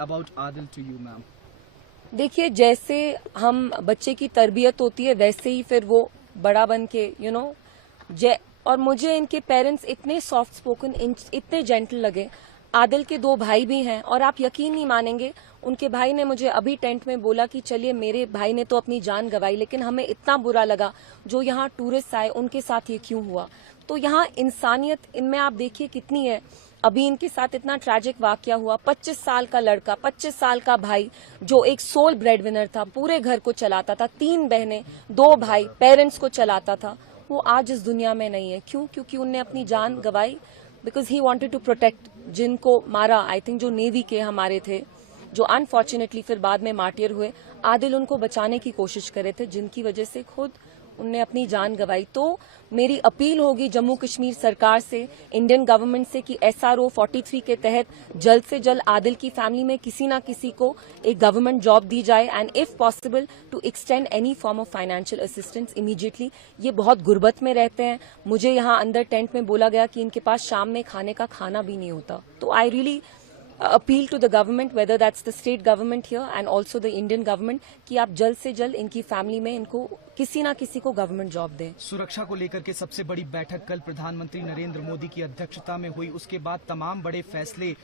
about Adil to you, ma'am? देखिए, जैसे हम बच्चे की तरबियत होती है वैसे ही फिर वो बड़ा बन के और मुझे इनके पेरेंट्स इतने सॉफ्ट स्पोकन, इतने जेंटल लगे। आदिल के 2 भाई भी हैं और आप यकीन नहीं मानेंगे, उनके भाई ने मुझे अभी टेंट में बोला कि चलिए, मेरे भाई ने तो अपनी जान गंवाई लेकिन हमें इतना बुरा लगा जो यहाँ टूरिस्ट आए उनके साथ ये क्यों हुआ। तो यहाँ इंसानियत इनमें आप देखिए कितनी है। अभी इनके साथ इतना ट्रैजिक वाकया हुआ, 25 साल का लड़का, 25 साल का भाई जो एक सोल ब्रेड विनर था, पूरे घर को चलाता था, 3 बहनें, 2 भाई, पेरेंट्स को चलाता था, वो आज इस दुनिया में नहीं है। क्यों? क्योंकि उनने अपनी जान गंवाई because he wanted to protect जिनको मारा, आई थिंक जो नेवी के हमारे थे, जो अनफॉर्चुनेटली फिर बाद में मार्टियर हुए। आदिल उनको बचाने की कोशिश करे थे जिनकी वजह से खुद उनने अपनी जान गंवाई। तो मेरी अपील होगी जम्मू कश्मीर सरकार से, इंडियन गवर्नमेंट से कि SRO 43 के तहत जल्द से जल्द आदिल की फैमिली में किसी ना किसी को एक गवर्नमेंट जॉब दी जाए and if possible to extend any form of financial assistance immediately. ये बहुत गुर्बत में रहते हैं। मुझे यहाँ अंदर टेंट में बोला गया कि इनके पास शाम में खाने का खाना भी नहीं होता। तो I really appeal to the government, whether that's the state government here and also the Indian government, कि आप जल्द से जल्द इनकी फैमिली में इनको किसी ना किसी को गवर्नमेंट जॉब दें। सुरक्षा को लेकर के सबसे बड़ी बैठक कल प्रधानमंत्री नरेंद्र मोदी की अध्यक्षता में हुई। उसके बाद तमाम बड़े फैसले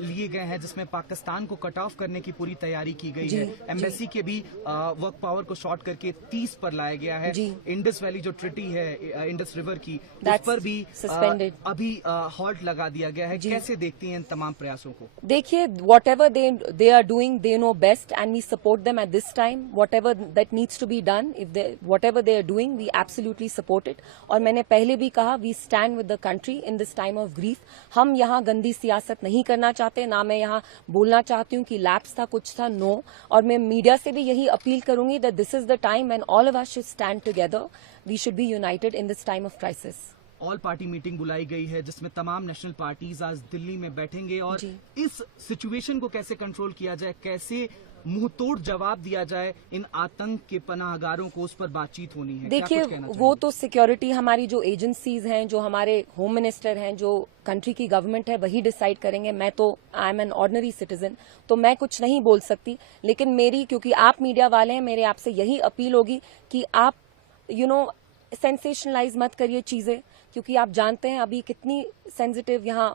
लिए गए हैं जिसमें पाकिस्तान को कट ऑफ करने की पूरी तैयारी की गई है। एम्बेसी के भी वर्क पावर को शॉर्ट करके 30 पर लाया गया है। इंडस वैली जो ट्रिटी है इंडस रिवर की, उस पर भी अभी हॉल्ट लगा दिया गया है। कैसे देखती हैं इन तमाम प्रयासों को? देखिए, whatever they are doing, they know best and we support them at this time. Whatever that needs to be done, whatever they are doing, we absolutely support it. और मैंने पहले भी कहा, we stand with the country in this time of grief. हम यहाँ गंदी सियासत नहीं करना चाहते, ना मैं यहाँ बोलना चाहती हूँ कि लैप्स था, कुछ था, नो। और मैं मीडिया से भी यही अपील करूंगी that this is the time when all of us should stand together. We should be united in this time of crisis. All party meeting बुलाई गई है जिसमें तमाम नेशनल पार्टीज आज दिल्ली में बैठेंगे और इस सिचुएशन को कैसे कंट्रोल किया जाए, कैसे मुंहतोड़ जवाब दिया जाए इन आतंक के पनाहगारों को, उस पर बातचीत होनी है। देखिए, वो तो सिक्योरिटी हमारी जो एजेंसीज हैं, जो हमारे होम मिनिस्टर हैं, जो कंट्री की गवर्नमेंट है, वही डिसाइड करेंगे। मैं तो I am an ordinary citizen, तो मैं कुछ नहीं बोल सकती। लेकिन मेरी, क्योंकि आप मीडिया वाले हैं, मेरे आपसे यही अपील होगी कि आप सेंसेशनलाइज मत करिए चीजें, क्योंकि आप जानते हैं अभी कितनी सेंसिटिव यहाँ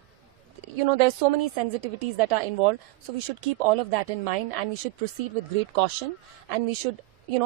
there are so many sensitivities that are involved, so we should keep all of that in mind and we should proceed with great caution and we should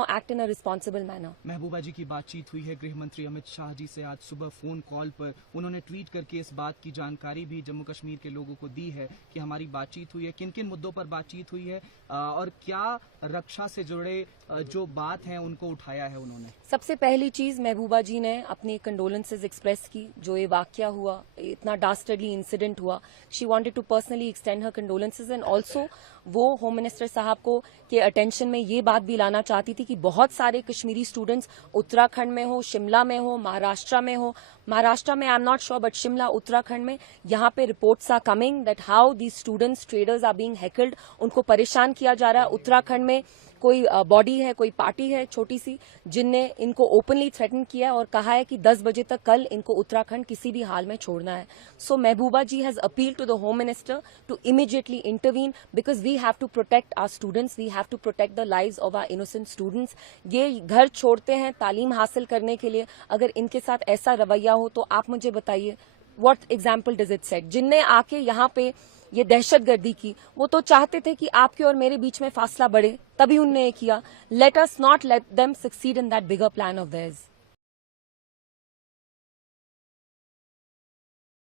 act in a responsible manner. महबूबा जी की बातचीत हुई है गृह मंत्री अमित शाह जी से आज सुबह phone call पर। उन्होंने ट्वीट करके इस बात की जानकारी भी जम्मू कश्मीर के लोगों को दी है कि हमारी बातचीत हुई है, किन किन मुद्दों पर बातचीत हुई है और क्या रक्षा से जुड़े जो बात है उनको उठाया है उन्होंने। सबसे पहली चीज, महबूबा जी ने अपनी कंडोलेंसेज एक्सप्रेस की। जो ये वाकया हुआ, इतना डास्टर्डली इंसिडेंट हुआ, she wanted to personally extend her condolences and also वो होम मिनिस्टर साहब को के अटेंशन में ये बात भी लाना चाहती थी कि बहुत सारे कश्मीरी स्टूडेंट्स उत्तराखंड में हो, शिमला में हो, महाराष्ट्र में हो, महाराष्ट्र में I am not sure but Shimla, Uttarakhand में यहाँ पे reports are coming that how these students traders are being heckled, उनको परेशान किया जा रहा है। उत्तराखंड में कोई बॉडी है, कोई पार्टी है छोटी सी, जिनने इनको ओपनली थ्रेटन किया है और कहा है कि 10 बजे तक कल इनको उत्तराखंड किसी भी हाल में छोड़ना है। So Mehbooba ji has appeal to the home minister to immediately intervene because we have to protect our students, we have to protect the lives of our innocent students. ये घर छोड़ते हैं तालीम हासिल करने के लिए, अगर इनके साथ ऐसा रवैया हो तो आप मुझे बताइए what example does it set. जिनने आके यहाँ पे ये दहशतगर्दी की, वो तो चाहते थे कि आपके और मेरे बीच में फासला बढ़े, तभी उनने ये किया। Let us not let them succeed in that bigger plan of theirs.